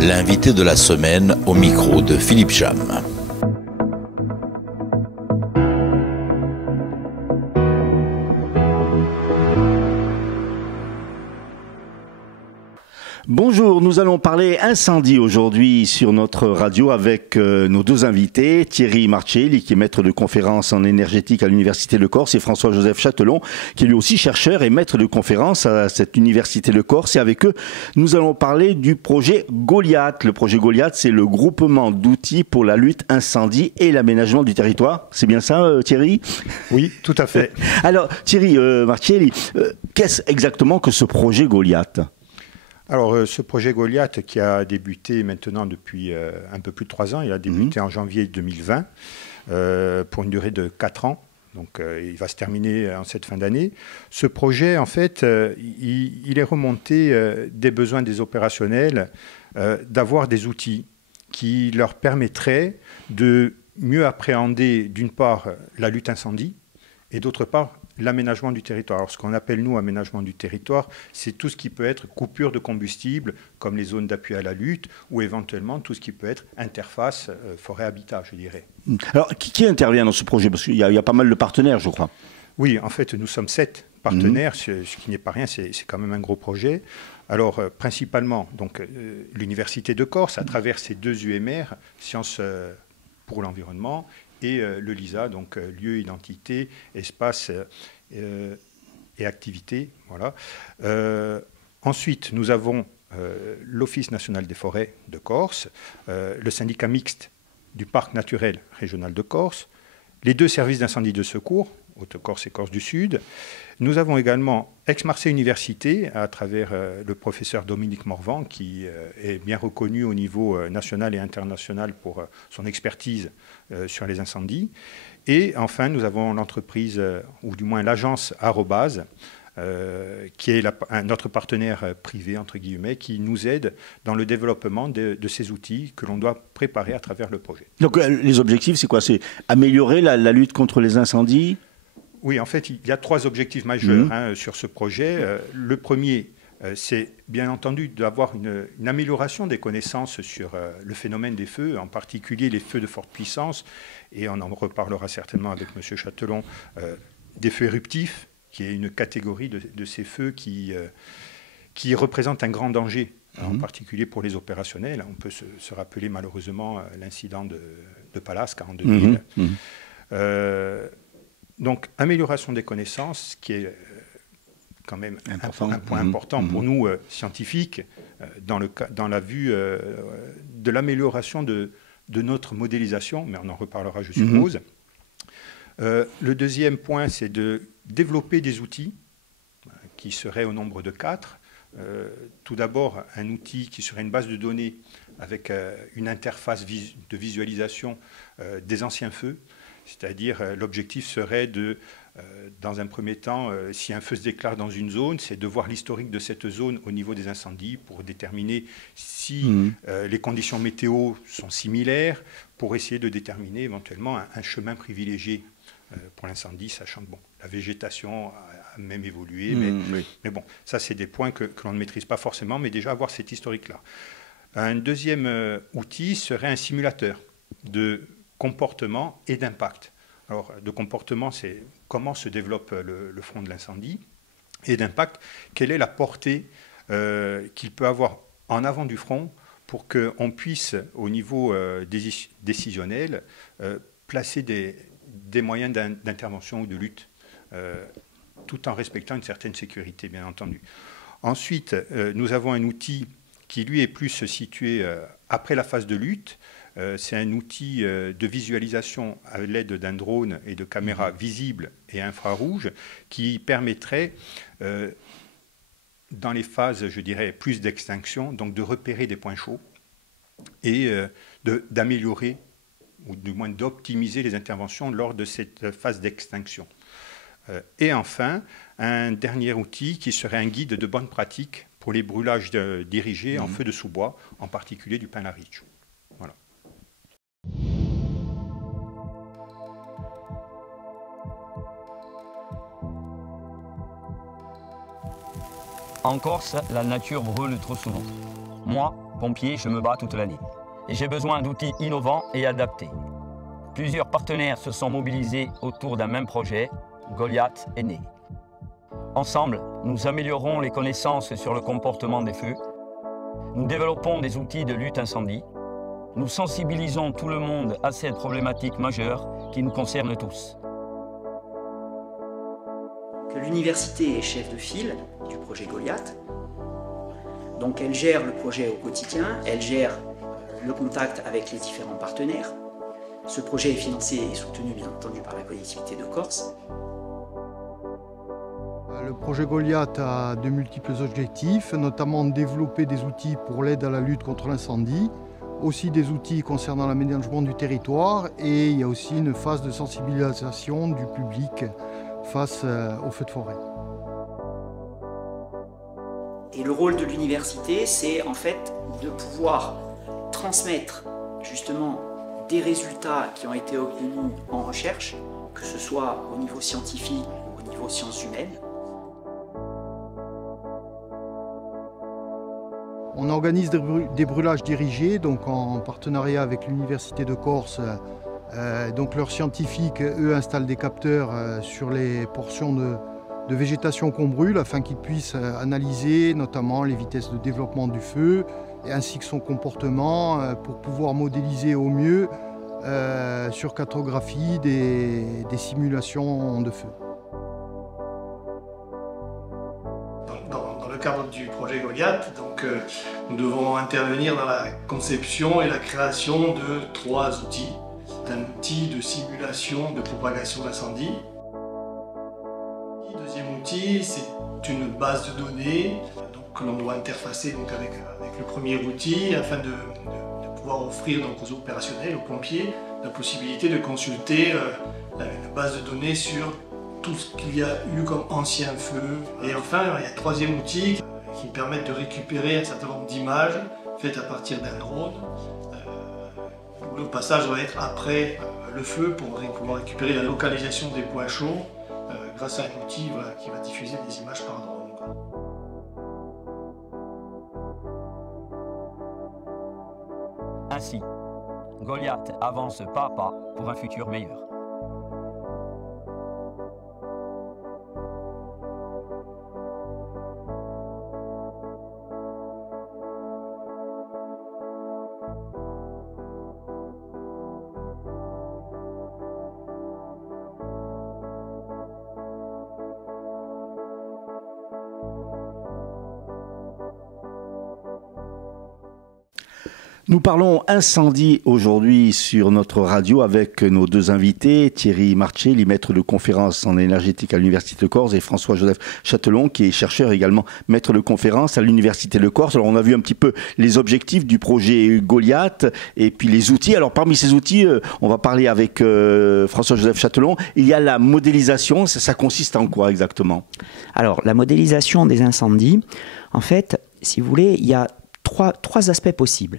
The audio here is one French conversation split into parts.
L'invité de la semaine au micro de Philippe Cham. Bonjour, nous allons parler incendie aujourd'hui sur notre radio avec nos deux invités, Thierry Marcelli qui est maître de conférence en énergétique à l'Université de Corse et François-Joseph Châtelon qui est lui aussi chercheur et maître de conférence à cette Université de Corse. Et avec eux, nous allons parler du projet Goliath. Le projet Goliath, c'est le groupement d'outils pour la lutte incendie et l'aménagement du territoire. C'est bien ça, Thierry ? Oui, tout à fait. Alors, Thierry Marcelli, qu'est-ce exactement que ce projet Goliath ? Alors, ce projet Goliath qui a débuté maintenant depuis un peu plus de 3 ans, il a débuté en janvier 2020 pour une durée de 4 ans. Donc, il va se terminer en cette fin d'année. Ce projet, en fait, il est remonté des besoins des opérationnels d'avoir des outils qui leur permettraient de mieux appréhender, d'une part, la lutte incendie et d'autre part, l'aménagement du territoire. Alors, ce qu'on appelle, nous, aménagement du territoire, c'est tout ce qui peut être coupure de combustible, comme les zones d'appui à la lutte, ou éventuellement tout ce qui peut être interface forêt-habitat, je dirais. Alors, qui intervient dans ce projet ? Parce qu'il y a pas mal de partenaires, je crois. Oui, en fait, nous sommes 7 partenaires, ce qui n'est pas rien, c'est quand même un gros projet. Alors, principalement, donc, l'Université de Corse, à travers ses 2 UMR, Sciences pour l'environnement, et le LISA, donc lieu, identité, espace et activité. Voilà. Ensuite, nous avons l'Office national des forêts de Corse, le syndicat mixte du parc naturel régional de Corse, les 2 services d'incendie de secours, Haute-Corse et Corse du Sud. Nous avons également Aix-Marseille Université, à travers le professeur Dominique Morvan, qui est bien reconnu au niveau national et international pour son expertise sur les incendies. Et enfin, nous avons l'entreprise, ou du moins l'agence Arrobase, qui est notre partenaire privé, entre guillemets, qui nous aide dans le développement de ces outils que l'on doit préparer à travers le projet. Donc les objectifs, c'est quoi ? C'est améliorer la lutte contre les incendies ? Oui, en fait, il y a 3 objectifs majeurs sur ce projet. Le premier, c'est bien entendu d'avoir une amélioration des connaissances sur le phénomène des feux, en particulier les feux de forte puissance, et on en reparlera certainement avec M. Châtelon, des feux éruptifs, qui est une catégorie de ces feux qui représente un grand danger, en particulier pour les opérationnels. On peut se rappeler malheureusement l'incident de Palasca en 2000. Donc, amélioration des connaissances, qui est quand même un point important pour nous, scientifiques, dans la vue de l'amélioration de notre modélisation, mais on en reparlera, je suppose. Le deuxième point, c'est de développer des outils qui seraient au nombre de 4. Tout d'abord, un outil qui serait une base de données avec une interface de visualisation des anciens feux. C'est-à-dire, l'objectif serait dans un premier temps, si un feu se déclare dans une zone, c'est de voir l'historique de cette zone au niveau des incendies pour déterminer si les conditions météo sont similaires, pour essayer de déterminer éventuellement un chemin privilégié pour l'incendie, sachant que la végétation a même évolué. Mais bon, ça, c'est des points que l'on ne maîtrise pas forcément, mais déjà avoir cet historique-là. Un deuxième outil serait un simulateur de comportement et d'impact. Alors, de comportement, c'est comment se développe le front de l'incendie, et d'impact, quelle est la portée qu'il peut avoir en avant du front pour qu'on puisse, au niveau décisionnel, placer des moyens d'intervention ou de lutte, tout en respectant une certaine sécurité, bien entendu. Ensuite, nous avons un outil qui, lui, est plus situé après la phase de lutte. C'est un outil de visualisation à l'aide d'un drone et de caméras visibles et infrarouges qui permettrait, dans les phases, je dirais, plus d'extinction, donc de repérer des points chauds et d'améliorer, ou du moins d'optimiser les interventions lors de cette phase d'extinction. Et enfin, un dernier outil qui serait un guide de bonne pratique pour les brûlages dirigés en feu de sous-bois, en particulier du pin lariche. Voilà. En Corse, la nature brûle trop souvent. Moi, Pompier, je me bats toute l'année. Et j'ai besoin d'outils innovants et adaptés. Plusieurs partenaires se sont mobilisés autour d'un même projet. Goliath est né. Ensemble, nous améliorons les connaissances sur le comportement des feux. Nous développons des outils de lutte incendie. Nous sensibilisons tout le monde à cette problématique majeure qui nous concerne tous. Que l'université est chef de file du projet Goliath. Donc elle gère le projet au quotidien, elle gère le contact avec les différents partenaires. Ce projet est financé et soutenu bien entendu par la collectivité de Corse. Le projet Goliath a de multiples objectifs, notamment développer des outils pour l'aide à la lutte contre l'incendie, aussi des outils concernant l'aménagement du territoire, et il y a aussi une phase de sensibilisation du public face aux feux de forêt. Et le rôle de l'université, c'est en fait de pouvoir transmettre justement des résultats qui ont été obtenus en recherche, que ce soit au niveau scientifique ou au niveau sciences humaines. On organise des brûlages dirigés, donc en partenariat avec l'Université de Corse. Donc leurs scientifiques, eux, installent des capteurs sur les portions de végétation qu'on brûle afin qu'ils puissent analyser notamment les vitesses de développement du feu ainsi que son comportement pour pouvoir modéliser au mieux sur cartographie des simulations de feu. Dans le cadre du projet Goliath, donc, nous devons intervenir dans la conception et la création de 3 outils. Un outil de simulation de propagation d'incendie. Le deuxième outil, c'est une base de données que l'on doit interfacer donc, avec le premier outil afin de pouvoir offrir donc, aux opérationnels, aux pompiers, la possibilité de consulter la base de données sur tout ce qu'il y a eu comme ancien feu. Et enfin, il y a un troisième outil qui permet de récupérer un certain nombre d'images faites à partir d'un drone. Le passage va être après le feu pour pouvoir récupérer la localisation des points chauds grâce à un outil qui va diffuser des images par drone. Ainsi, Goliath avance pas à pas pour un futur meilleur. Nous parlons incendie aujourd'hui sur notre radio avec nos 2 invités, Thierry Marché, maître de conférence en énergétique à l'Université de Corse, et François-Joseph Châtelon, qui est chercheur également, maître de conférence à l'Université de Corse. Alors on a vu un petit peu les objectifs du projet Goliath et puis les outils. Alors parmi ces outils, on va parler avec François-Joseph Châtelon. Il y a la modélisation, ça consiste en quoi exactement? Alors la modélisation des incendies, en fait, si vous voulez, il y a trois aspects possibles.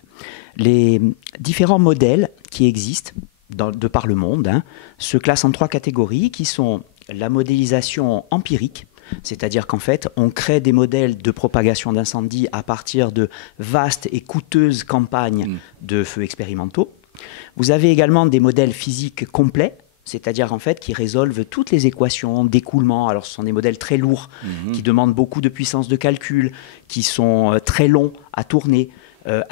Les différents modèles qui existent de par le monde se classent en 3 catégories qui sont la modélisation empirique, c'est-à-dire qu'en fait, on crée des modèles de propagation d'incendie à partir de vastes et coûteuses campagnes de feux expérimentaux. Vous avez également des modèles physiques complets, c'est-à-dire en fait qui résolvent toutes les équations d'écoulement. Alors ce sont des modèles très lourds, qui demandent beaucoup de puissance de calcul, qui sont très longs à tourner,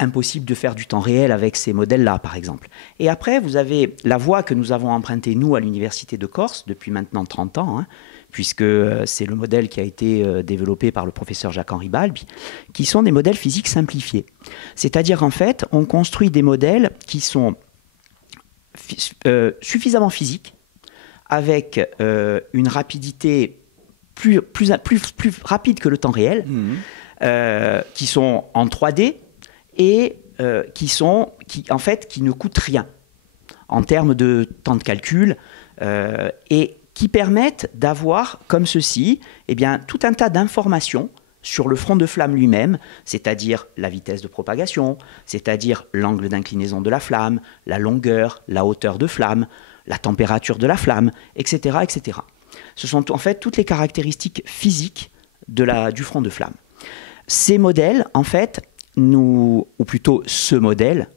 impossible de faire du temps réel avec ces modèles-là par exemple. Et après vous avez la voie que nous avons empruntée nous à l'Université de Corse depuis maintenant 30 ans, puisque c'est le modèle qui a été développé par le professeur Jacques-Henri Balbi, qui sont des modèles physiques simplifiés. C'est-à-dire en fait on construit des modèles qui sont suffisamment physique, avec une rapidité plus rapide que le temps réel, qui sont en 3D et qui ne coûtent rien en termes de temps de calcul et qui permettent d'avoir, comme ceci, eh bien, tout un tas d'informations sur le front de flamme lui-même, c'est-à-dire la vitesse de propagation, c'est-à-dire l'angle d'inclinaison de la flamme, la longueur, la hauteur de flamme, la température de la flamme, etc. etc. Ce sont en fait toutes les caractéristiques physiques du front de flamme. Ces modèles, en fait, ou plutôt ce modèle,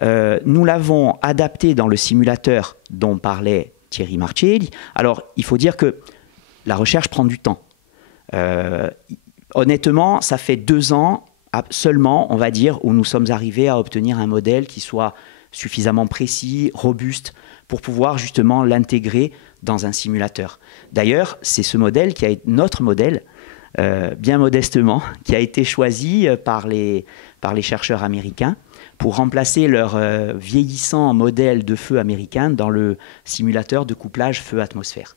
nous l'avons adapté dans le simulateur dont parlait Thierry Marcelli. Alors, il faut dire que la recherche prend du temps. Honnêtement, ça fait 2 ans seulement, on va dire, où nous sommes arrivés à obtenir un modèle qui soit suffisamment précis, robuste, pour pouvoir justement l'intégrer dans un simulateur. D'ailleurs, c'est ce modèle qui est notre modèle, bien modestement, qui a été choisi par les chercheurs américains pour remplacer leur vieillissant modèle de feu américain dans le simulateur de couplage feu-atmosphère.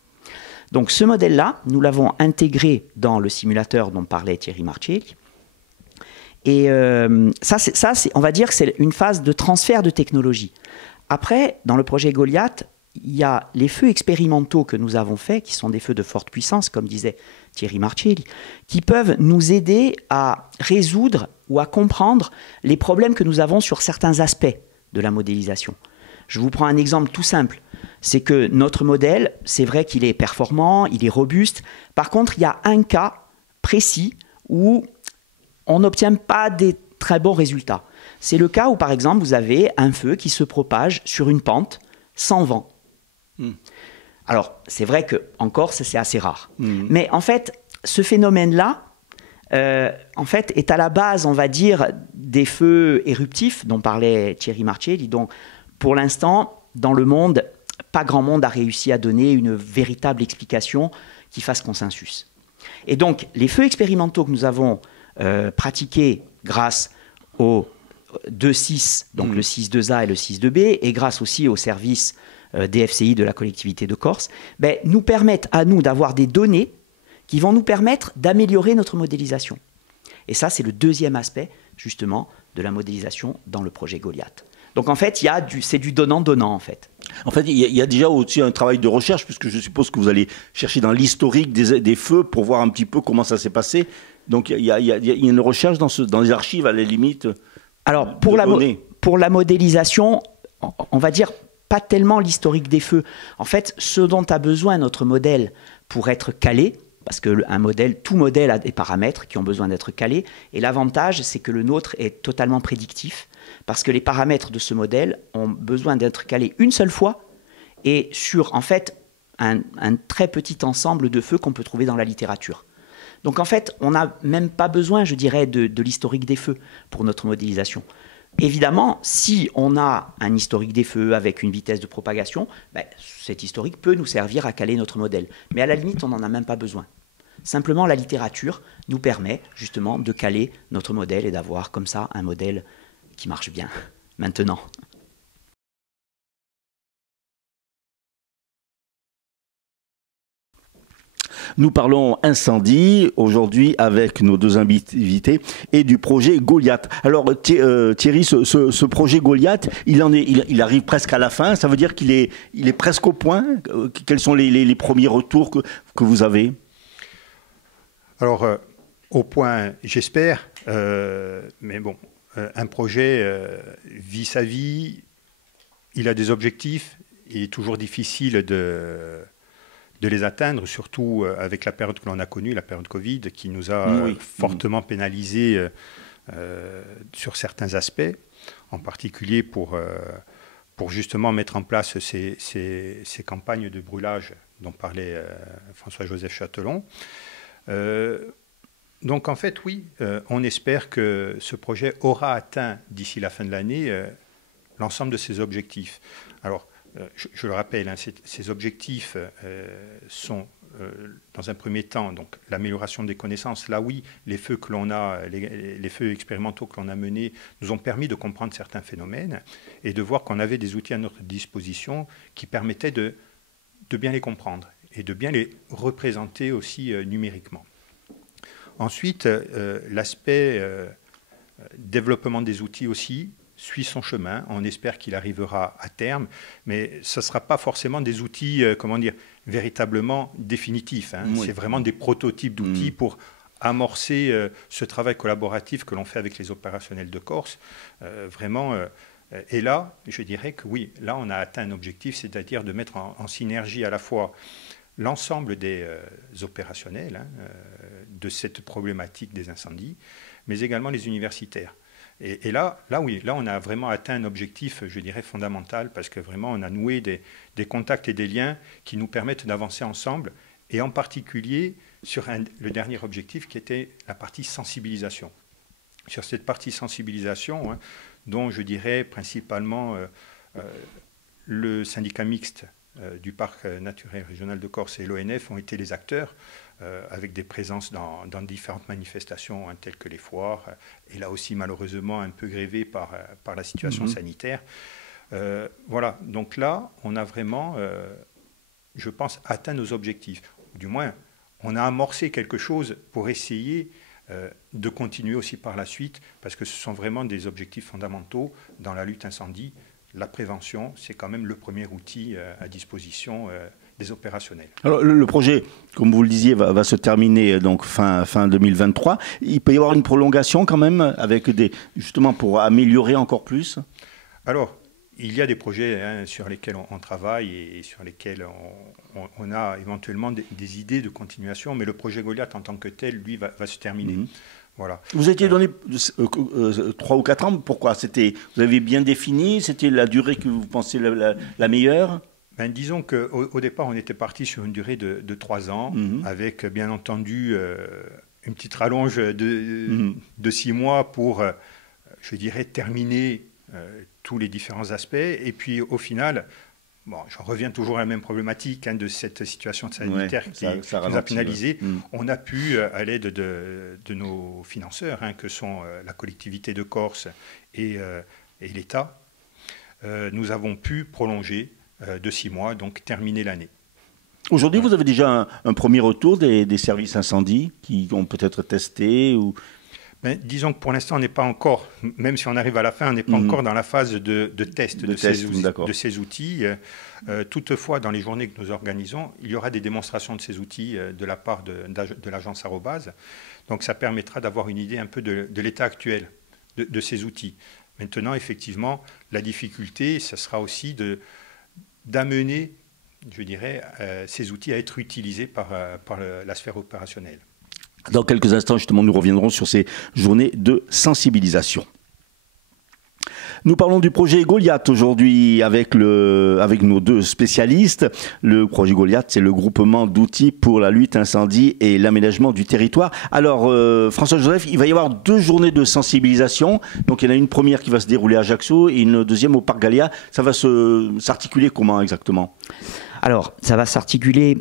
Donc ce modèle-là, nous l'avons intégré dans le simulateur dont parlait Thierry Marcelli. Et ça, on va dire que c'est une phase de transfert de technologie. Après, dans le projet Goliath, il y a les feux expérimentaux que nous avons faits, qui sont des feux de forte puissance, comme disait Thierry Marcelli, qui peuvent nous aider à résoudre ou à comprendre les problèmes que nous avons sur certains aspects de la modélisation. Je vous prends un exemple tout simple. C'est que notre modèle, c'est vrai qu'il est performant, il est robuste. Par contre, il y a un cas précis où on n'obtient pas des très bons résultats. C'est le cas où, par exemple, vous avez un feu qui se propage sur une pente sans vent. Alors, c'est vrai qu'en Corse, c'est assez rare. Mais en fait, ce phénomène-là, en fait, est à la base, on va dire, des feux éruptifs dont parlait Thierry Marcelli. Donc, pour l'instant, dans le monde, pas grand monde a réussi à donner une véritable explication qui fasse consensus. Et donc, les feux expérimentaux que nous avons pratiqués grâce aux 2.6, donc le 6.2a et le 6.2b, et grâce aussi au service DFCI de la collectivité de Corse, nous permettent à nous d'avoir des données qui vont nous permettre d'améliorer notre modélisation. Et ça, c'est le deuxième aspect, justement, de la modélisation dans le projet Goliath. Donc, en fait, c'est du donnant-donnant, en fait. En fait, il y a déjà aussi un travail de recherche, puisque je suppose que vous allez chercher dans l'historique des feux pour voir un petit peu comment ça s'est passé. Donc, il y a une recherche dans les archives, à la limite. Alors, pour la modélisation, on va dire pas tellement l'historique des feux. En fait, ce dont a besoin notre modèle pour être calé, parce que tout modèle a des paramètres qui ont besoin d'être calés, et l'avantage, c'est que le nôtre est totalement prédictif, parce que les paramètres de ce modèle ont besoin d'être calés une seule fois, et sur, en fait, un très petit ensemble de feux qu'on peut trouver dans la littérature. Donc, en fait, on n'a même pas besoin, je dirais, de l'historique des feux pour notre modélisation. Évidemment, si on a un historique des feux avec une vitesse de propagation, cet historique peut nous servir à caler notre modèle. Mais à la limite, on n'en a même pas besoin. Simplement, la littérature nous permet justement de caler notre modèle et d'avoir comme ça un modèle qui marche bien maintenant. Nous parlons incendie aujourd'hui avec nos 2 invités et du projet Goliath. Alors Thierry, ce projet Goliath, il arrive presque à la fin. Ça veut dire qu'il est presque au point. Quels sont les premiers retours que vous avez? Alors au point, j'espère. Mais bon, un projet vit sa vie. Il a des objectifs. Il est toujours difficile de les atteindre, surtout avec la période que l'on a connue, la période Covid, qui nous a fortement pénalisés sur certains aspects, en particulier pour justement mettre en place ces campagnes de brûlage dont parlait François-Joseph Châtelon. Donc en fait, oui, on espère que ce projet aura atteint d'ici la fin de l'année l'ensemble de ses objectifs. Alors, je le rappelle, ces objectifs sont, dans un premier temps, donc l'amélioration des connaissances. Là, oui, les feux que l'on a, les feux expérimentaux que l'on a menés, nous ont permis de comprendre certains phénomènes et de voir qu'on avait des outils à notre disposition qui permettaient de bien les comprendre et de bien les représenter aussi numériquement. Ensuite, l'aspect développement des outils aussi suit son chemin. On espère qu'il arrivera à terme, mais ce ne sera pas forcément des outils, véritablement définitifs. C'est vraiment des prototypes d'outils pour amorcer ce travail collaboratif que l'on fait avec les opérationnels de Corse. Et là, je dirais que oui, là on a atteint un objectif, c'est-à-dire de mettre en synergie à la fois l'ensemble des opérationnels de cette problématique des incendies, mais également les universitaires. Et là, oui, là, on a vraiment atteint un objectif, je dirais, fondamental, parce que vraiment, on a noué des contacts et des liens qui nous permettent d'avancer ensemble, et en particulier sur le dernier objectif qui était la partie sensibilisation. Sur cette partie sensibilisation, dont je dirais principalement le syndicat mixte du parc naturel régional de Corse et l'ONF ont été les acteurs, avec des présences dans différentes manifestations telles que les foires, et là aussi malheureusement un peu grévées par la situation sanitaire. Voilà, donc là, on a vraiment, je pense, atteint nos objectifs. Du moins, on a amorcé quelque chose pour essayer de continuer aussi par la suite, parce que ce sont vraiment des objectifs fondamentaux dans la lutte incendie. La prévention, c'est quand même le premier outil à disposition des opérationnels. Alors, le projet, comme vous le disiez, va se terminer donc fin 2023. Il peut y avoir une prolongation quand même, avec justement pour améliorer encore plus? Alors, il y a des projets sur lesquels on travaille et sur lesquels on a éventuellement des idées de continuation, mais le projet Goliath en tant que tel, lui, va se terminer. Voilà. Vous étiez donné 3 ou 4 ans, pourquoi? Vous avez bien défini, c'était la durée que vous pensez la meilleure? Disons qu'au départ, on était parti sur une durée de 3 ans, avec bien entendu une petite rallonge de 6 mois pour, je dirais, terminer tous les différents aspects. Et puis au final, bon, j'en reviens toujours à la même problématique de cette situation sanitaire qui nous a pénalisé. On a pu, à l'aide de nos financeurs, que sont la collectivité de Corse et l'État, nous avons pu prolonger de 6 mois, donc terminer l'année. Aujourd'hui, vous avez déjà un premier retour des services incendie qui ont peut-être testé ou... Disons que pour l'instant, on n'est pas encore, même si on arrive à la fin, on n'est pas encore dans la phase de test de ces outils. Toutefois, dans les journées que nous organisons, il y aura des démonstrations de ces outils de la part de l'agence Arobase. Donc ça permettra d'avoir une idée un peu de l'état actuel de ces outils. Maintenant, effectivement, la difficulté, ce sera aussi d'amener, je dirais, ces outils à être utilisés par la sphère opérationnelle. Dans quelques instants, justement, nous reviendrons sur ces journées de sensibilisation. Nous parlons du projet Goliath aujourd'hui avec nos 2 spécialistes. Le projet Goliath, c'est le groupement d'outils pour la lutte incendie et l'aménagement du territoire. Alors, François-Joseph, il va y avoir 2 journées de sensibilisation. Donc, il y en a une première qui va se dérouler à Ajaccio et une deuxième au Parc Gallia. Ça va s'articuler comment exactement? Alors, ça va s'articuler...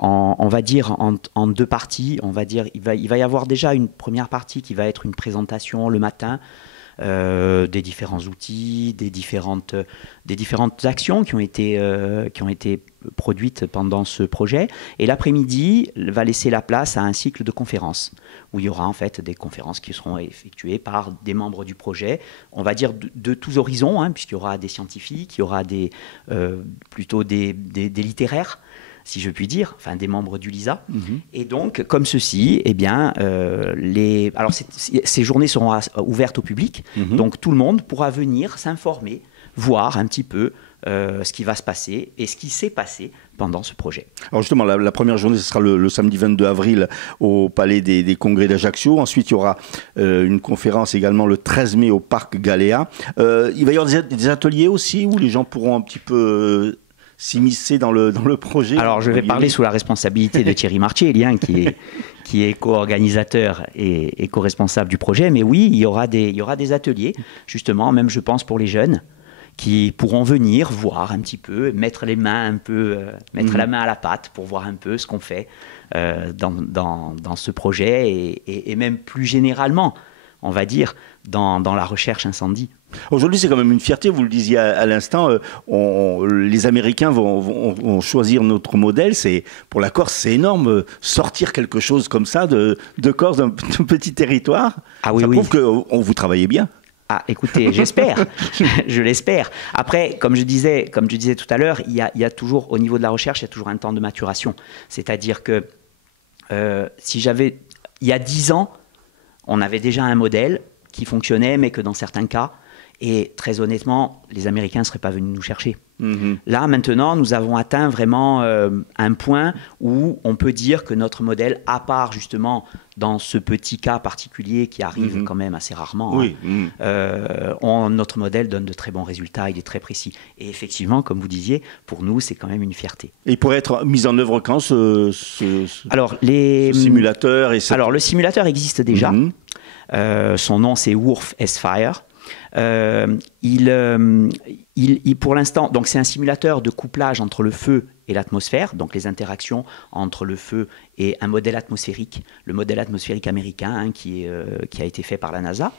on va dire en 2 parties. On va dire, il va y avoir déjà une première partie qui va être une présentation le matin des différents outils, des différentes actions qui ont été produites pendant ce projet. Et l'après-midi va laisser la place à un cycle de conférences où il y aura en fait des conférences qui seront effectuées par des membres du projet, on va dire de tous horizons, puisqu'il y aura des scientifiques, il y aura plutôt des littéraires, si je puis dire, enfin des membres du LISA. Et donc, comme ceci, eh bien, ces journées seront ouvertes au public, donc tout le monde pourra venir s'informer, voir un petit peu ce qui va se passer et ce qui s'est passé pendant ce projet. Alors justement, la première journée, ce sera le samedi 22 avril au Palais des Congrès d'Ajaccio. Ensuite, il y aura une conférence également le 13 mai au Parc Gallia. Il va y avoir des ateliers aussi où les gens pourront un petit peu... s'immiscer dans le projet? Alors, je vais parler sous la responsabilité de Thierry Martier, qui est co-organisateur et co-responsable du projet. Mais oui, il y aura des ateliers, justement, même je pense pour les jeunes, qui pourront venir voir un petit peu, mettre la main à la pâte pour voir un peu ce qu'on fait dans ce projet et même plus généralement, on va dire, dans la recherche incendie. Aujourd'hui, c'est quand même une fierté, vous le disiez à l'instant, les Américains vont choisir notre modèle. Pour la Corse, c'est énorme, sortir quelque chose comme ça de Corse, d'un petit territoire. Ah oui, ça prouve que vous travaillez bien. Ah, écoutez, j'espère, je l'espère. Après, comme je disais tout à l'heure, il y a toujours, au niveau de la recherche, il y a toujours un temps de maturation. C'est-à-dire que il y a 10 ans, on avait déjà un modèle qui fonctionnait, mais que dans certains cas, Et très honnêtement, les Américains ne seraient pas venus nous chercher. Là, maintenant, nous avons atteint vraiment un point où on peut dire que notre modèle, à part justement dans ce petit cas particulier qui arrive quand même assez rarement, notre modèle donne de très bons résultats, il est très précis. Et effectivement, comme vous disiez, pour nous, c'est quand même une fierté. Et il pourrait être mis en œuvre quand ce simulateur Alors, le simulateur existe déjà. Son nom, c'est WRF S-Fire. Pour l'instant, donc c'est un simulateur de couplage entre le feu et l'atmosphère, donc les interactions entre le feu et un modèle atmosphérique, le modèle atmosphérique américain qui a été fait par la NASA.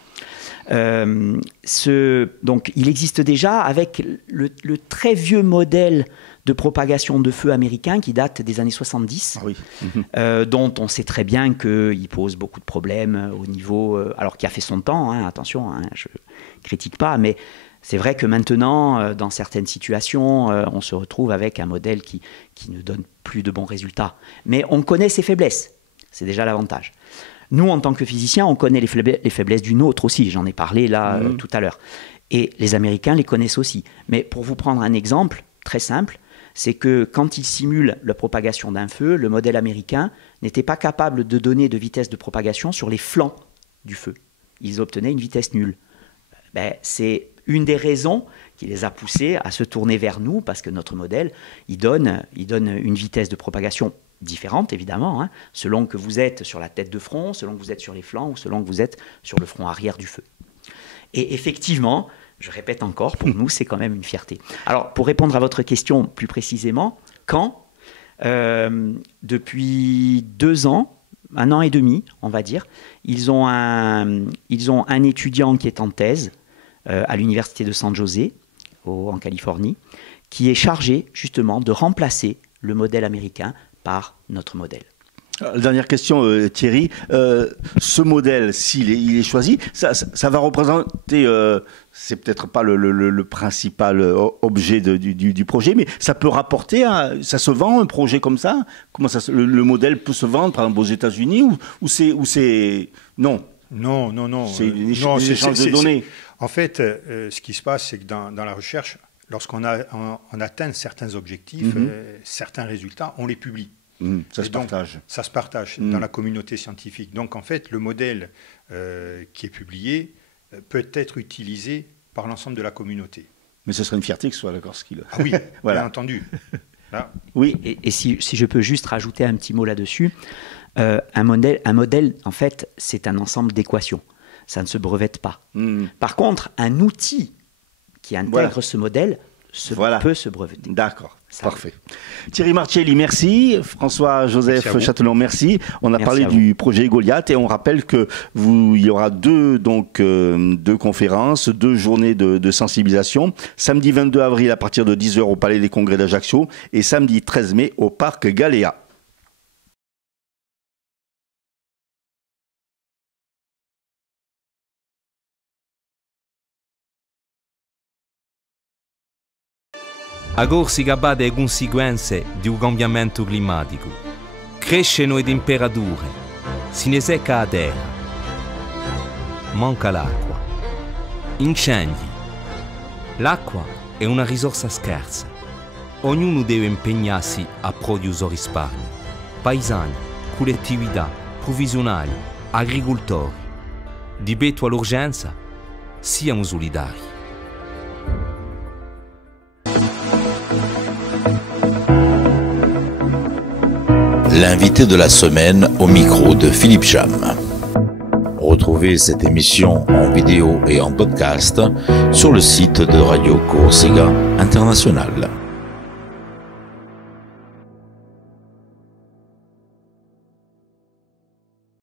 Donc il existe déjà avec le très vieux modèle de propagation de feu américain qui date des années 70, dont on sait très bien qu'il pose beaucoup de problèmes au niveau... alors qui a fait son temps, attention, je ne critique pas, mais c'est vrai que maintenant, dans certaines situations, on se retrouve avec un modèle qui ne donne plus de bons résultats. Mais on connaît ses faiblesses, c'est déjà l'avantage. Nous, en tant que physiciens, on connaît les faiblesses du nôtre aussi, j'en ai parlé là tout à l'heure. Et les Américains les connaissent aussi. Mais pour vous prendre un exemple très simple, c'est que quand ils simulent la propagation d'un feu, le modèle américain n'était pas capable de donner de vitesse de propagation sur les flancs du feu. Ils obtenaient une vitesse nulle. C'est une des raisons qui les a poussés à se tourner vers nous, parce que notre modèle, il donne une vitesse de propagation différente, évidemment, selon que vous êtes sur la tête de front, selon que vous êtes sur les flancs, ou selon que vous êtes sur le front arrière du feu. Et effectivement, je répète encore, pour nous, c'est quand même une fierté. Alors, pour répondre à votre question plus précisément, quand depuis 2 ans, 1 an et demi, on va dire, ils ont un étudiant qui est en thèse à l'université de San José, en Californie, qui est chargé justement de remplacer le modèle américain par notre modèle. Dernière question, Thierry. Ce modèle, s'il est choisi, ça va représenter, c'est peut-être pas le principal objet du projet, mais ça peut rapporter, ça se vend un projet comme ça? Comment le modèle peut se vendre, par exemple, aux États-Unis ou c'est non? Non. C'est une échange de données. En fait, ce qui se passe, c'est que dans la recherche, lorsqu'on atteint certains objectifs, certains résultats, on les publie. Ça se partage. Ça se partage dans la communauté scientifique. Donc, en fait, le modèle qui est publié peut être utilisé par l'ensemble de la communauté. Mais ce serait une fierté que ce soit la Gorski. Ah oui, voilà. Bien entendu. Là. Oui, et si je peux juste rajouter un petit mot là-dessus, un modèle, en fait, c'est un ensemble d'équations. Ça ne se brevette pas. Par contre, un outil qui intègre ce modèle peut se breveter. D'accord. Parfait. Thierry Marcelli, merci. François-Joseph Châtelain, merci. On a parlé du projet Goliath et on rappelle qu'il y aura deux conférences, 2 journées de sensibilisation. Samedi 22 avril à partir de 10h au Palais des Congrès d'Ajaccio et samedi 13 mai au Parc Galéa. A Corsica abate le conseguenze di un cambiamento climatico. Crescono le temperature, si ne secca la terra, manca l'acqua, incendi. L'acqua è una risorsa scarsa. Ognuno deve impegnarsi a produrre il risparmio. Paesani, collettività, provvisionali, agricoltori. Rispetto all'urgenza, siamo solidari. L'invité de la semaine au micro de Philippe Cham. Retrouvez cette émission en vidéo et en podcast sur le site de Radio Corsica International.